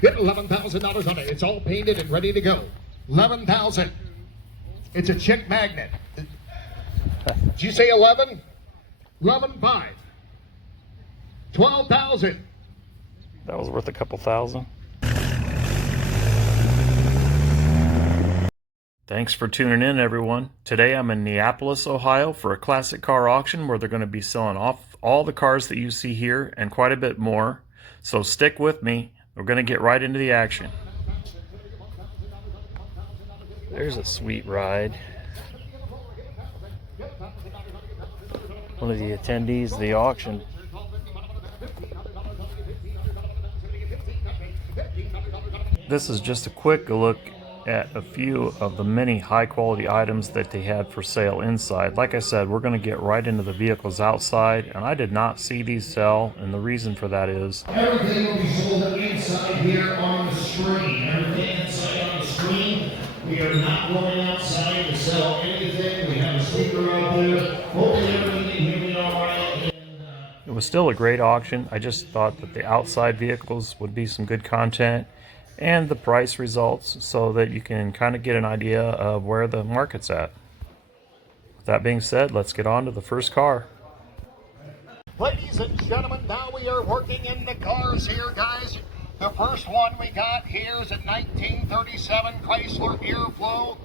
Hit $11,000 on it. It's all painted and ready to go. 11,000. It's a chick magnet. Did you say 11? 11.5. 12,000. That was worth a couple thousand. Thanks for tuning in, everyone. Today I'm in Neapolis, Ohio for a classic car auction where they're going to be selling off all the cars that you see here and quite a bit more. So stick with me. We're going to get right into the action. There's a sweet ride. One of the attendees of the auction. This is just a quick look at a few of the many high quality items that they had for sale inside. Like I said, we're going to get right into the vehicles outside, and I did not see these sell, and the reason for that is everything will be sold inside here on the screen. Everything inside on the screen. We are not going outside to sell anything. We have a speaker out there. Hopefully everything here we are right. It was still a great auction. I just thought that the outside vehicles would be some good content, and the price results so that you can kind of get an idea of where the market's at. With that being said, let's get on to the first car. Ladies and gentlemen, now we are working in the cars here, guys. The first one we got here is a 1937 Chrysler Airflow.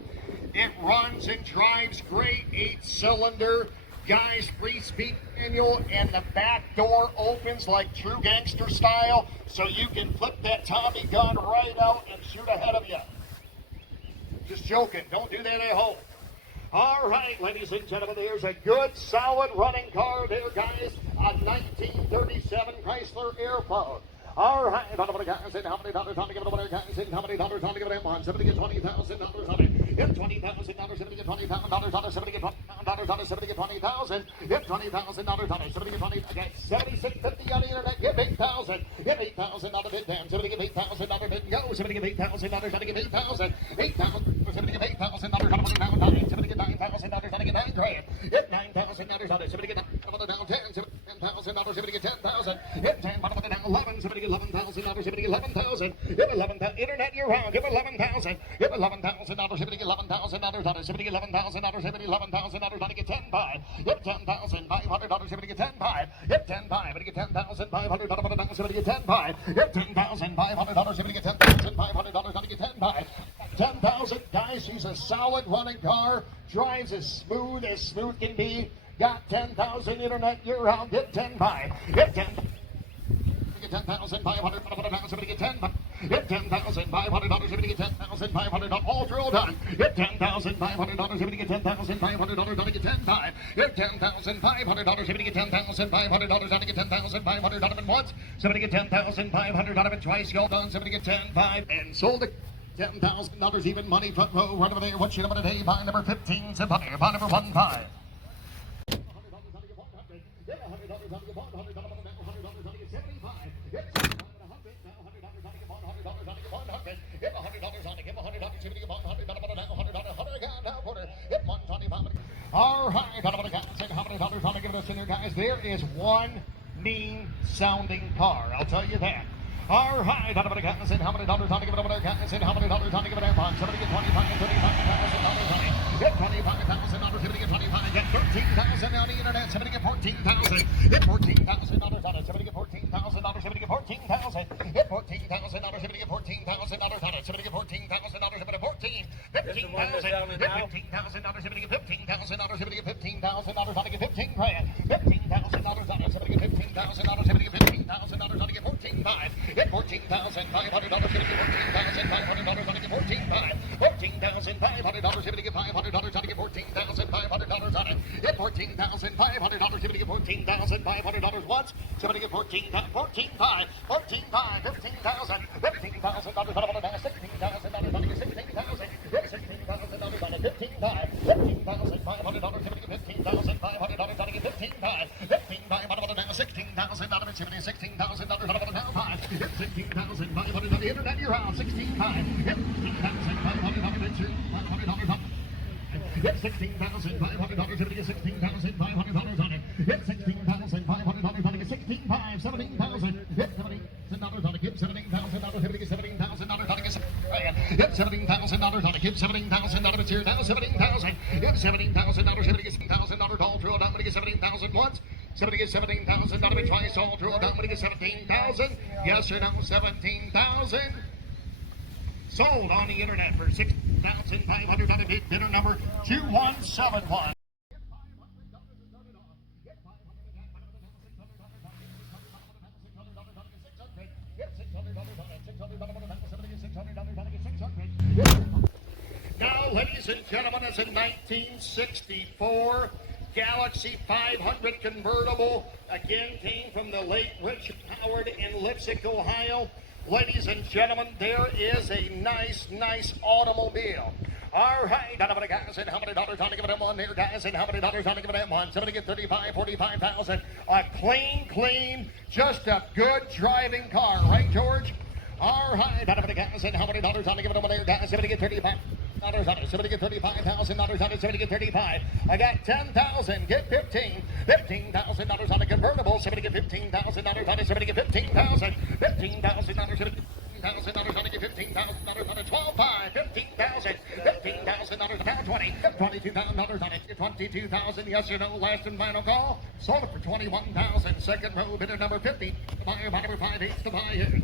It runs and drives great, 8-cylinder. Guys, 3-speed manual, and the back door opens like true gangster style, so you can flip that Tommy gun right out and shoot ahead of you. Just joking. Don't do that at home. All right, ladies and gentlemen, there's a good, solid running car there, guys. A 1937 Chrysler Airflow. All right, how many guys in? How many dollars on to give it away, guys? In how many dollars on to give it away? Somebody get $20,000 on it. Hit $20,000. Somebody get $20,000 on it. Somebody get $20,000 on it. Somebody get $20,000. Hit $20,000 on it. Somebody get $20,000. Okay, $76.50 on the internet. Get $8,000. Hit $8,000 on the bid down. Somebody get $8,000 bid go. Somebody get $8,000. Somebody get $8,000. $8,000. Somebody get $8,000 on it. Somebody get $9,000. Somebody get $9,000. Hit $9,000 on it. Somebody get $10,000. Somebody get $10,000. Hit $10,000 down 11. Somebody $11,000. Somebody get $11,000. Give $11,000. Internet year round. Give $11,000. Give $11,000. Somebody get $11,000 on it. Somebody get $11,000. Somebody $11,000 on it. Get $10,500. Hit $10,500. Somebody get $10,500. Hit $10,500. Somebody get $10,500. Somebody get $10,500. Hit $10,500. Somebody get $10,500. Somebody get $10,500. 10,000. Guys, she's a solid running car. Drives as smooth can be. Got 10,000 internet year round. Hit 10,500. Hit 10,000. Get $10,500. Somebody get 10. Hit $10,500. Somebody get $10,500. All drill done. Hit $10,500. Somebody get $10,500. Somebody get 10,500. Hit $10,500. Somebody get $10,500. Somebody get $10,500 of it once. Somebody get $10,500 of it twice. Y'all done. Somebody get 10,500 and sold it. $10,000 even money front row right over there. What's your number today? Buy number 15. Buy number 15. All right, how many dollars on to give us in here, guys? There is one mean sounding car, I'll tell you that. All right, how many dollars on to give it over there, guys? How many dollars on to give it on? Somebody get $25,000 on it. Get $25,000. Somebody get $25,000. Get $13,000 on the internet. Somebody get $14,000. Get $14,000 on it. Somebody get $14,000. Somebody get $14,000. Hit $14,000. Somebody get $14,000 on it. Somebody get $14,000. Somebody get $14,000. $15,000. Hit $15,000. Somebody get $15,000. Somebody get $15,000 on it. Get $15,000. $15,000 on it. Somebody get $15,000. Somebody get $15,000 on it. Get $14,500. Hit $14,500. Somebody get $14,500 on it. Get $14,500. $14,500. Somebody get $500 on it. Get $14,500 on it. Hit $14,500. Somebody get $14,500 once. Somebody get $14,500. $14,500. $15,000. $15,000 on it. $16,000 on it. Get $16,000. Hit $16,000 on it. $15,500. $15,500. Somebody get $15,500 on it. Get $15,500. $15,500 on it. $16,000 on it. Somebody get $16,000 on it. Now hit $16,500 on the internet. You're out. $16,500. Hit $16,500 on it. $500 on it. Hit $16,500. Somebody get $16,500 on it. Hit $16,500 on it. Get $16,500. $17,000. $17,000. Hit $17,000 on it. Give $17,000. Somebody get $17,000. Hit $17,000 on it. Hit $17,000. It's here now. 17,000. Hit $17,000. Somebody get $17,000 all through. Somebody get 17,000 once. Somebody get $17,000 twice all through. Somebody get 17,000. Yes or no? 17,000. Sold on the internet for $6,500. Bidder number 2171. Now, ladies and gentlemen, it's a 1964 Galaxy 500 convertible. Again, came from the late Richard Howard in Lipsick, Ohio. Ladies and gentlemen, there is a nice automobile. All right, how many guys and how many dollars on to give it one there, guys, and how many dollars on to give it one? Somebody get 35, 45,000. A clean, just a good driving car, right, George? All right, how many guys and how many dollars on to give it one there, guys? Somebody get 35. On it. Somebody get $35,000 on it. Somebody get 35. I got 10,000. Get 15. $15,000 on a convertible. Somebody get $15,000 on it. Somebody get 15,000. $15,000 on it. $15,000 on it. Get $15,000 on it. 12,500. 15,000. $15,000 now 20. $22,000 on it. Get 22,000. Yes or no? Last and final call. Sold it for 21,000. Second row bidder number 50. The buyer by number 5 8 the buyer.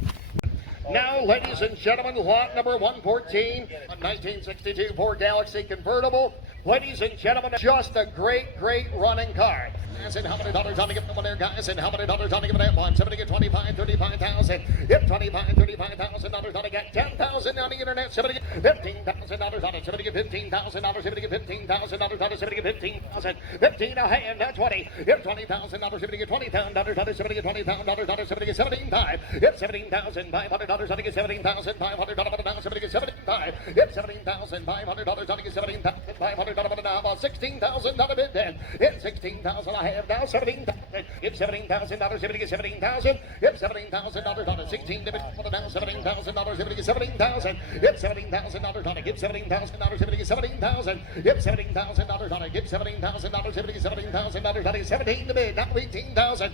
Now, ladies and gentlemen, lot number 114, a 1962 Ford Galaxy convertible. Ladies and gentlemen, just a great running car. Guys, and how many dollars on to give them there, guys? And how many dollars on to give them that one? Somebody get 25, 35,000. Yep, 25, $35,000 on it. Got 10,000 on the internet. Somebody get $15,000 on it. Somebody get $15,000. Somebody get $15,000 on it. Somebody get 15,000. 15 a hand, not 20. Yep, $20,000. Somebody get $20,000 on it. Somebody get $20,000 on it. Somebody get 17,500. Yep, $17,500. Somebody get $17,500 now. Somebody get 75. Yep, $17,500. Somebody get $17,500 now. About $16,000 bid then. Yep, $16,000 I have now. 17,000. Yep, $17,000. Somebody get 17,000. Yep, $17,000 on it. 16 to bid now. $17,000. Somebody get 17,000. Yep, $17,000 on it. Get $17,000. Somebody get 17,000. Yep, $17,000 on it. Get $17,000. Somebody get $17,000 on it. 17 to bid now. 18,000.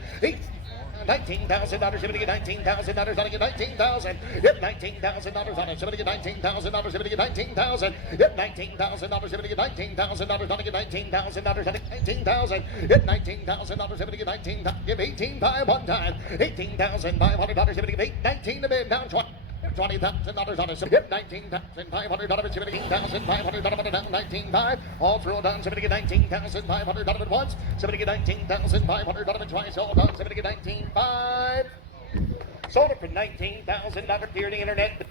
$19,000. Somebody get $19,000. Somebody get 19,000. Yep, $19,000 on it. Somebody get $19,000. Somebody get 19,000. Yep, $19,000. Somebody get $19,000. Somebody get $19,000. 19,000. Yep, $19,000. Somebody get 19,000. Give 18,500 one time. $18,500. Somebody get 19 to bid down 20. $20,000 on it. Hit $19,500. Somebody get $19,500 down 19,500. All through done. Somebody get $19,500 at once. Somebody get $19,500 twice. All done. Somebody get 19,500. Sold it for $19,000 here on the internet.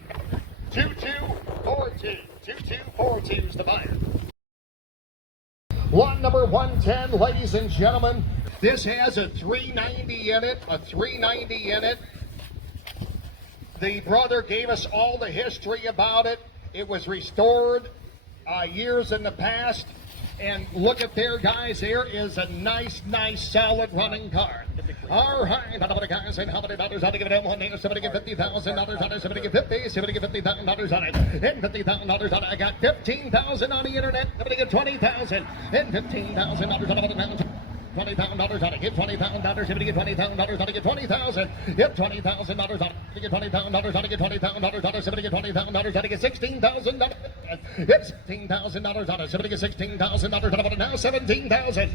2242. 2242 is the buyer. Lot number 110, ladies and gentlemen. This has a 390 in it. A 390 in it. The brother gave us all the history about it. It was restored years in the past. And look at there, guys. There is a nice, solid running car. All right. How many guys and how many dollars on to give it one there? Somebody get $50,000 on it. Somebody get 50. Somebody get $50,000 on it. And $50,000 on it. I got 15,000 on the internet. Somebody get 20,000. And $15,000 on it. $20,000 on it. Get $20,000. Somebody get $20,000 on it. Get 20,000. Yep, $20,000 on it. Get $20,000 on it. Get $20,000 on it. Somebody get $20,000 on it. Get $16,000. Yep, $16,000 on it. Somebody get $16,000 on it. Now 17,000.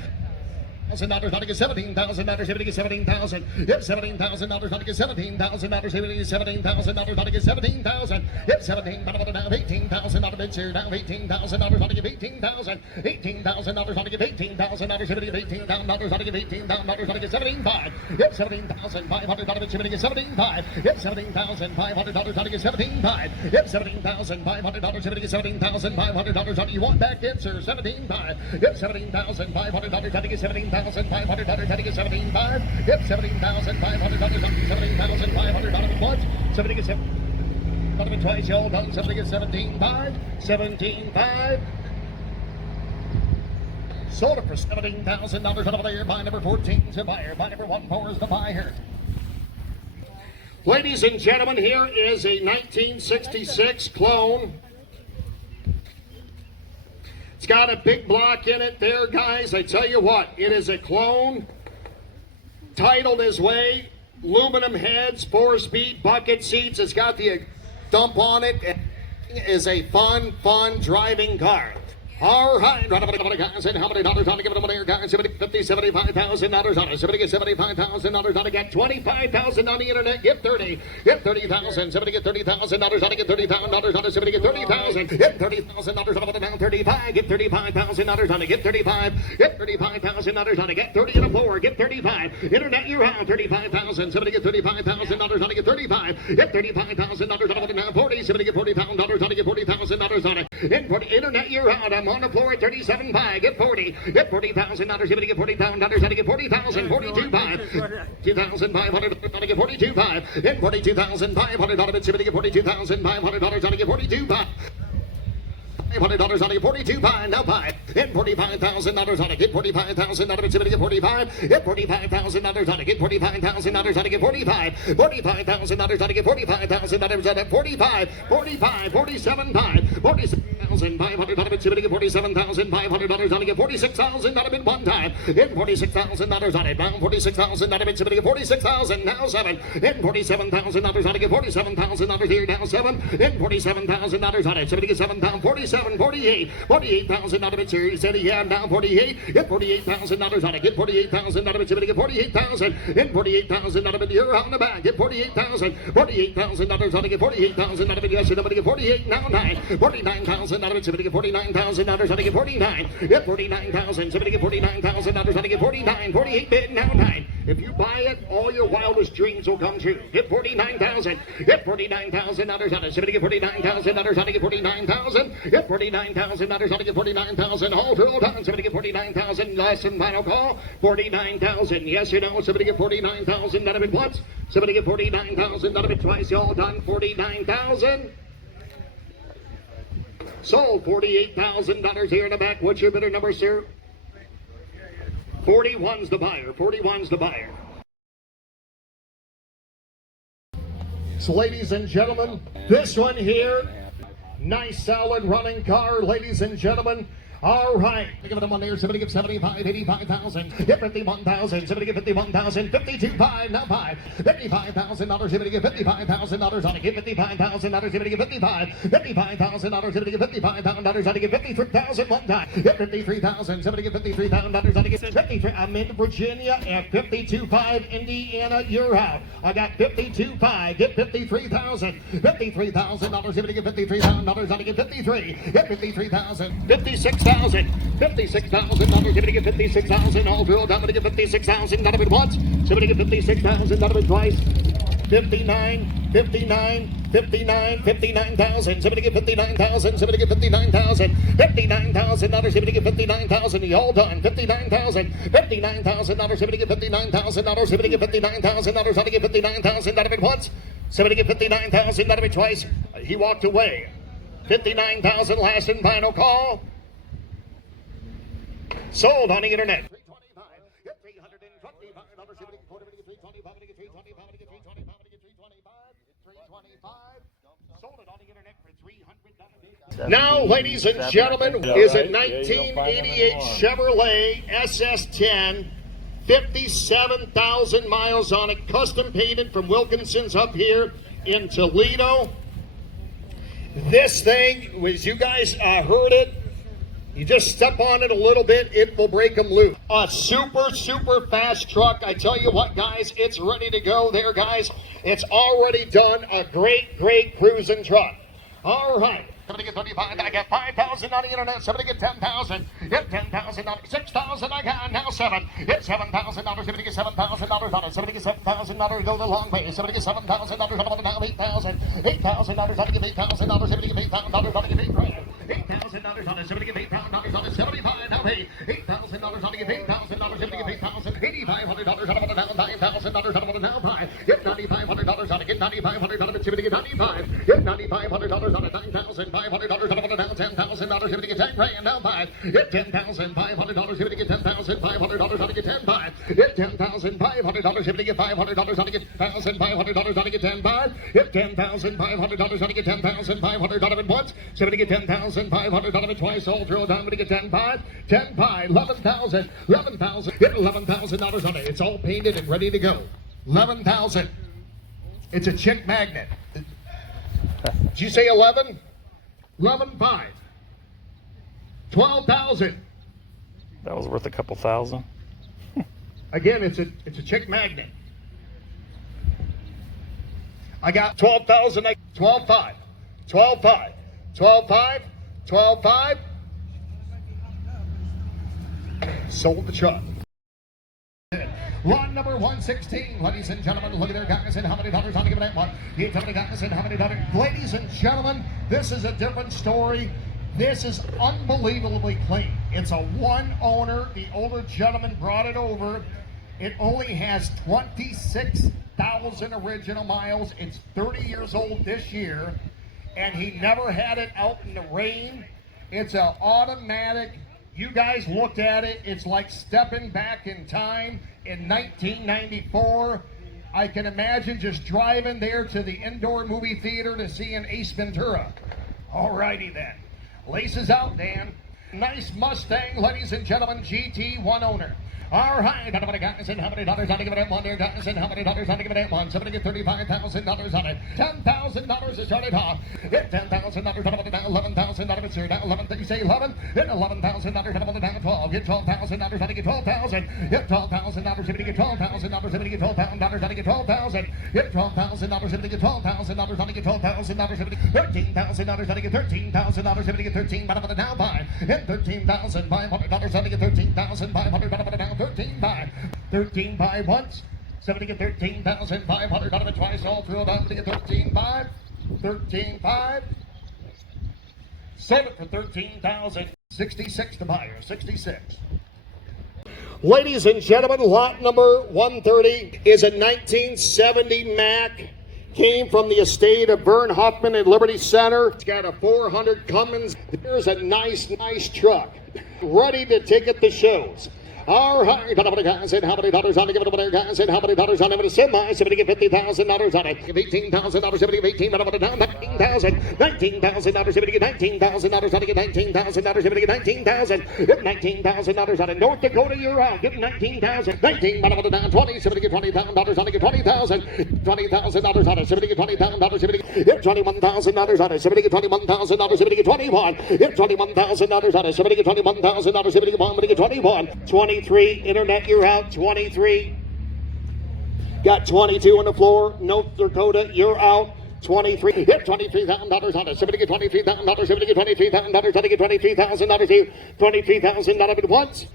$17,000 on to get $17,000. Somebody get 17,000. Yep, $17,000 on to get $17,000. Somebody get $17,000 on to get 17,000. Yep, $17,000 now 18,000 on the bid here now. $18,000 on to get 18,000. $18,000 on to get $18,000. Somebody get $18,000 on to get $18,000 on to get 17,500. Yep, $17,500 on the bid. Somebody get 17,500. Yep, $17,500 on to get 17,500. Yep, $17,500. Somebody get $17,500 on. You want back in, sir? 17,500. Yep, $17,500 on to get 17,500. $17,500 to get 17,500. Yep, $17,500 on 17,500 at once. Somebody gets $17,500 twice. Y'all done. Somebody gets 17,500. 17,500. Sold it for $17,000 on the buyer. Buy number 14 is the buyer. Buy number 14 is the buyer. Ladies and gentlemen, here is a 1966 clone. It's got a big block in it there, guys. I tell you what, it is a clone. Titled this way. Aluminum heads, 4-speed bucket seats. It's got the dump on it. is a fun driving car. All right, how many dollars on to give it a money guys? $75,000 on it. Somebody get $75,000 on it. Get $25,000 on the internet. Get 30. Get 30,000. Somebody get $30,000 on it. Get $30,000 on it. Somebody get 30,000. Get $30,000 on it. Now 35. Get $35,000 on it. Get 35. Get $35,000 on it. Get 30 on the floor. Get 35. Internet, you're out. 35,000. Somebody get $35,000 on it. Get 35. Get $35,000 on it. Now 40. Somebody get $40,000 on it. Get $40,000 on it. Internet, you're out. I'm on the floor at 37 5. Get 40. Get $40,000. Somebody get $40,000. Get 40,000. 42 5. 2,500. Get 42 5. Get $42,500. Somebody get $42,500. Get 42 5. $500 on it, 42 buy, now buy. Get $45,000 on it, get $45,000 on it, somebody get 45. Get $45,000 on it, get $45,000 on it, get 45. $45,000 on it, get $45,000 on it, 45, 45, 47 buy, 47,500 on it, somebody get $47,500 on it, get $46,000 on it at one time. Get $46,000 on it, down $46,000 on it, somebody get $46,000, now 7. Get $47,000 on it, get $47,000 here, now 7. Get $47,000 on it, somebody get 7 down 47. 48,000 out of it. He said he had down 48. Get $48,000 on it. Get $48,000 out of it. Get 48,000. Get $48,000 out of it. You're on the back. Get $48,000. $48,000 on it. Get $48,000 out of it. Yes, somebody get 48. Now 9. $49,000 out of it. Somebody get $49,000 on it. Get 49. Get $49,000. Somebody get $49,000 on it. Get 49. 48 bid. Now 9. If you buy it, all your wildest dreams will come true. Get $49,000. Get $49,000 on it. Somebody get $49,000 on it. Get $49,000. Get $49,000 on it. Get $49,000. All done. Somebody get $49,000. Last and final call. $49,000. Yes or no? Somebody get $49,000 out of it once. Somebody get $49,000 out of it twice. All done. $49,000. Sold. $48,000 here in the back. What's your bidder number, sir? 41's the buyer. 41's the buyer. So, ladies and gentlemen, this one here, nice solid running car, ladies and gentlemen. All right, give it a money here. Somebody give 75, 85,000. Get 51,000. Somebody give 51,000. 52,500. Now 5. $55,000. Somebody give $55,000 on it. Give $55,000. Somebody give 55. $55,000. Somebody give $55,000 on it. Give 53,000 one time. Get 53,000. Somebody give $53,000 on it. Get 53. I'm in Virginia at 52,500. Indiana, you're out. I got 52,500. Get 53,000. $53,000. Somebody give $53,000 on it. Get 53. Get 53,000. 56,000. $56,000. Somebody get 56,000. All drilled. I'm going to get 56,000 out of it once. Somebody get 56,000 out of it twice. 59, 59, 59, 59,000. Somebody get 59,000. Somebody get 59,000. $59,000. Somebody get 59,000. You all done. 59,000. $59,000. Somebody get $59,000. Somebody get $59,000. Somebody get 59,000 out of it once. Somebody get 59,000 out of it twice. He walked away. 59,000. Last and final call. Sold on the internet. Now, ladies and gentlemen, is a 1988 Chevrolet SS10, 57,000 miles on it, custom painted from Wilkinson's up here in Toledo. This thing, as you guys heard it, you just step on it a little bit, it will break them loose. A super fast truck. I tell you what, guys, it's ready to go there, guys. It's already done. A great cruising truck. All right. Somebody get 35. I got 5,000 on the internet. Somebody get 10,000. Get 10,000 on it. 6,000 I got. Now 7. Get $7,000. Somebody get $7,000 on it. Somebody get $7,000. Go the long way. Somebody get $7,000 on it. Now 8,000. $8,000 on it. Give $8,000. Somebody get $8,000 on it. Give $8,000. $8,000 on it. Somebody get $8,000 on it. 75. Now pay. $8,000 on it. Give $8,000. Somebody get $8,000. $8,500 on it. Now $9,000 on it. Now buy. Get $9,500 on it. Get $9,500 on it. Somebody get $95. Get $9,500 on it. $9,500 on it. Now $10,000. Somebody get 10 grand. Now buy. Get $10,500. Somebody get $10,500 on it. Get 10 buy. Get $10,500. Somebody get $500 on it. Get $1,500 on it. Get 10 buy. Get $10,500 on it. Get $10,500 on it once. Somebody get $10,500 on it twice. All drill down. Somebody get 10 buy. 10 buy. 11,000. 11,000. Get $11,000 on it. It's all painted and ready to go. 11,000. It's a chick magnet. Did you say 11? 11.5. 12,000. That was worth a couple thousand. Again, it's a chick magnet. I got 12,000. 12.5. 12.5. 12.5. 12.5. Sold the truck. Run number 116, ladies and gentlemen. Look at their guys and how many dollars on to give that one. Here's how many guys and how many dollars. Ladies and gentlemen, this is a different story. This is unbelievably clean. It's a one owner. The older gentleman brought it over. It only has 26,000 original miles. It's 30 years old this year, and he never had it out in the rain. It's an automatic. You guys looked at it. It's like stepping back in time in 1994. I can imagine just driving there to the indoor movie theater to see an Ace Ventura. Alrighty then. Laces out, Dan. Nice Mustang, ladies and gentlemen, GT one owner. All right, how many guys and how many dollars on to give it that one there, guys, and how many dollars on to give it that one? Somebody get $35,000 on it. $10,000 is started off. Hit $10,000 on it now. $11,000 here now. 11. You say 11? Hit $11,000 on it now. 12. Get $12,000 on it. Get 12,000. Hit $12,000. Somebody get $12,000. Somebody get $12,000 on it. Get 12,000. Hit $12,000. Somebody get $12,000 on it. Get $12,000. Somebody $13,000 on it. Get $13,000. Somebody get $13,000 on it now. Buy. Hit $13,500 on it. Get $13,500 on it now. 13.5. 13.5 once. Somebody get 13,500 out of it twice. All through it. Somebody get 13.5. 13.5. Sold it for 13,000. 66 to buyer. 66. Ladies and gentlemen, lot number 130 is a 1970 Mack. Came from the estate of Vern Huffman in Liberty Center. It's got a 400 Cummins. There's a nice truck. Ready to take it to shows. All right, how many guys and how many dollars on to give it over there, guys, and how many dollars on it? Semi, somebody get $50,000 on it. Give $18,000, somebody get $18,000 on it down. $19,000, $19,000, somebody get $19,000 on it. Get $19,000, somebody get $19,000. Get $19,000 on it. North Dakota, you're out. Give $19,000. $19,000 down. 20, somebody get $20,000 on it. Get $20,000. $20,000 on it. Somebody get $20,000. Somebody get $21,000 on it. Somebody get $21,000. Somebody get 21. Get $21,000 on it. Somebody get $21,000. Somebody get 21. 23. Internet, you're out. 23. Got 22 on the floor. North Dakota, you're out. 23. Hit $23,000 on it. Somebody get $23,000. Somebody get $23,000. Somebody get $23,000 here. $23,000 at once.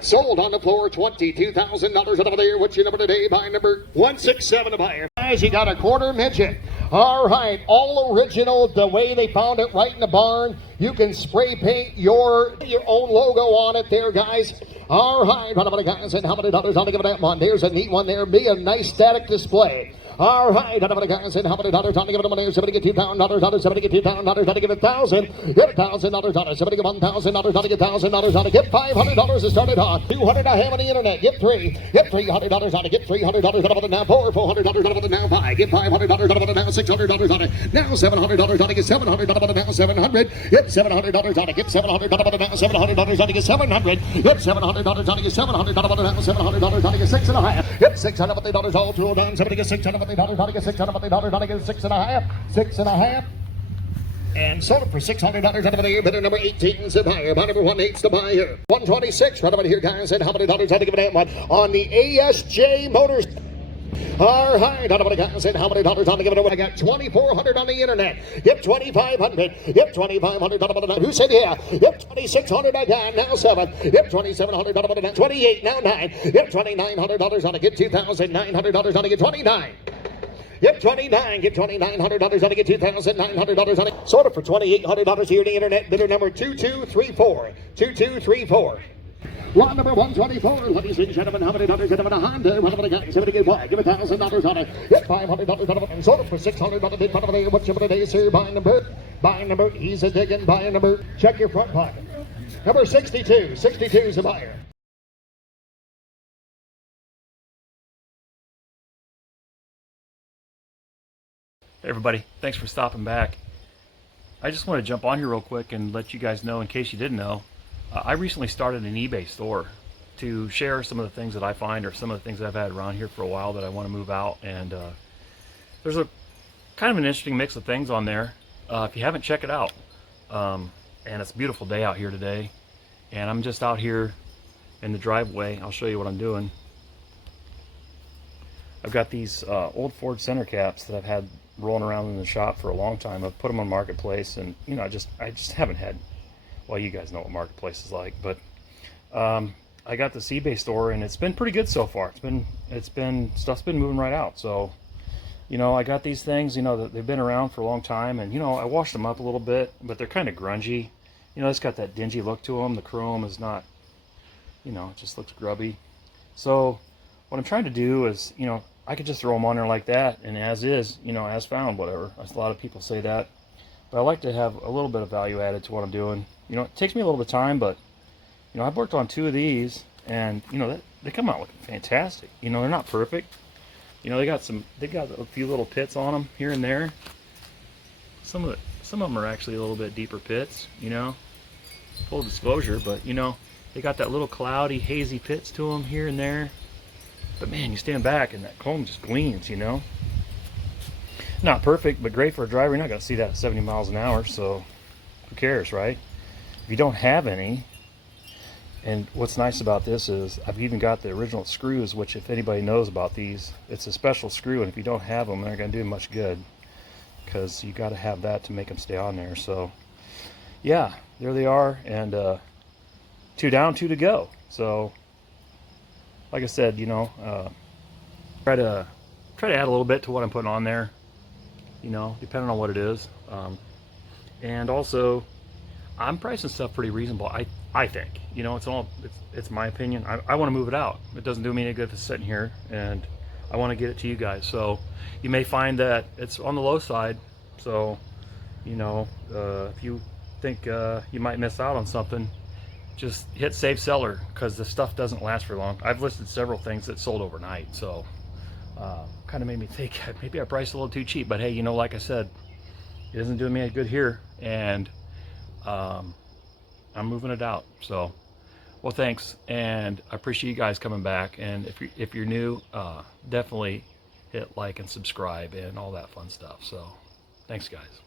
Sold on the floor. $22,000 over there. What's your number today? Buy number 167 to buyer. Guys, you got a quarter midget. All right, all original, the way they found it right in the barn. You can spray paint your own logo on it there, guys. All right, how many guys and how many dollars on to give it that one? There's a neat one there. Be a nice static display. All right, how many guys and how many dollars on to give it a money? Somebody get $2,000 on it. Somebody get $2,000 on to give it $1,000. Get $1,000 on it. Somebody get $1,000 on to get $1,000 on it. Get $500 to start it on. 200 I have on the internet. Get 3. Get $300 on it. Get $300 on it now. $400 on it now. 5. Get $500 on it now. $600 on it now. $700 on it. Get $700 on it now. $700. Get $700 on it. Get $700 on it now. $700 on it. Get $700. Get $700 on it. Get $700 on it now. $700 on it. Get 6.5. Get $600 all through done. Somebody get $600 on it. Get $600 on it. Get 6.5. 6.5. And sold it for $600 out of there. Bidder number 18 is the buyer. Buy number 1/8 to buy here. 126 right over here, guys. And how many dollars had to give it that one on the ASJ Motors? All right, how many guys and how many dollars on to give it away? I got 2,400 on the internet. Yep, 2,500. Yep, 2,500. Who said yeah? Yep, 2,600 I got. Now 7. Yep, 2,700. 28. Now 9. Yep, $2,900 on it. Get $2,900 on it. Get 29. Yep, 29. Get $2,900 on it. Get $2,900 on it. Sold it for $2,800 here on the internet. Bidder number 2234. 2234. Lot number 124, ladies and gentlemen, how many dollars in a Honda? What about guys? Somebody get what? Give $1,000 on it. Get $500 on it. And sold it for $600 bid. What's your today, sir? Buying number. Buying number. He's a digging. Buying number. Check your front pocket. Number 62. 62 is a buyer. Hey everybody, thanks for stopping back. I just want to jump on here real quick and let you guys know, in case you didn't know, I recently started an eBay store to share some of the things that I find or some of the things I've had around here for a while that I want to move out. And there's a kind of an interesting mix of things on there. If you haven't checked it out, And it's a beautiful day out here today. And I'm just out here in the driveway. I'll show you what I'm doing. I've got these old Ford center caps that I've had rolling around in the shop for a long time. I've put them on Marketplace, and you know, I just haven't had. Well, you guys know what Marketplace is like, but I got this eBay store, and it's been pretty good so far. Stuff's been moving right out. So, you know, I got these things. You know, that they've been around for a long time, and you know, I washed them up a little bit, but they're kind of grungy. You know, it's got that dingy look to them. The chrome is not, you know, it just looks grubby. So what I'm trying to do is, you know, I could just throw them on there like that, and as is, you know, as found, whatever. A lot of people say that, but I like to have a little bit of value added to what I'm doing. You know, it takes me a little bit of time, but you know, I've worked on 2 of these, and you know, they come out looking fantastic. You know, they're not perfect. You know, they got a few little pits on them here and there. Some of them are actually a little bit deeper pits. You know, full disclosure, but you know, they got that little cloudy, hazy pits to them here and there. But man, you stand back and that chrome just gleams, you know. Not perfect, but great for a driver. You're not going to see that at 70 miles an hour, so who cares, right? If you don't have any, and what's nice about this is I've even got the original screws, which if anybody knows about these, it's a special screw, and if you don't have them, they're not going to do much good, because you got to have that to make them stay on there. So yeah, there they are, and 2 down, 2 to go. So like I said, you know, try to add a little bit to what I'm putting on there, you know, depending on what it is. And also, I'm pricing stuff pretty reasonable. I think, you know, it's my opinion. I want to move it out. It doesn't do me any good if it's sitting here, and I want to get it to you guys. So you may find that it's on the low side. So, you know, if you think you might miss out on something, just hit save seller, because the stuff doesn't last for long. I've listed several things that sold overnight, so kind of made me think maybe I priced a little too cheap. But hey, you know, like I said, it isn't doing me any good here, and I'm moving it out. So, well, thanks, and I appreciate you guys coming back. And if you're new, definitely hit like and subscribe and all that fun stuff. So, thanks, guys.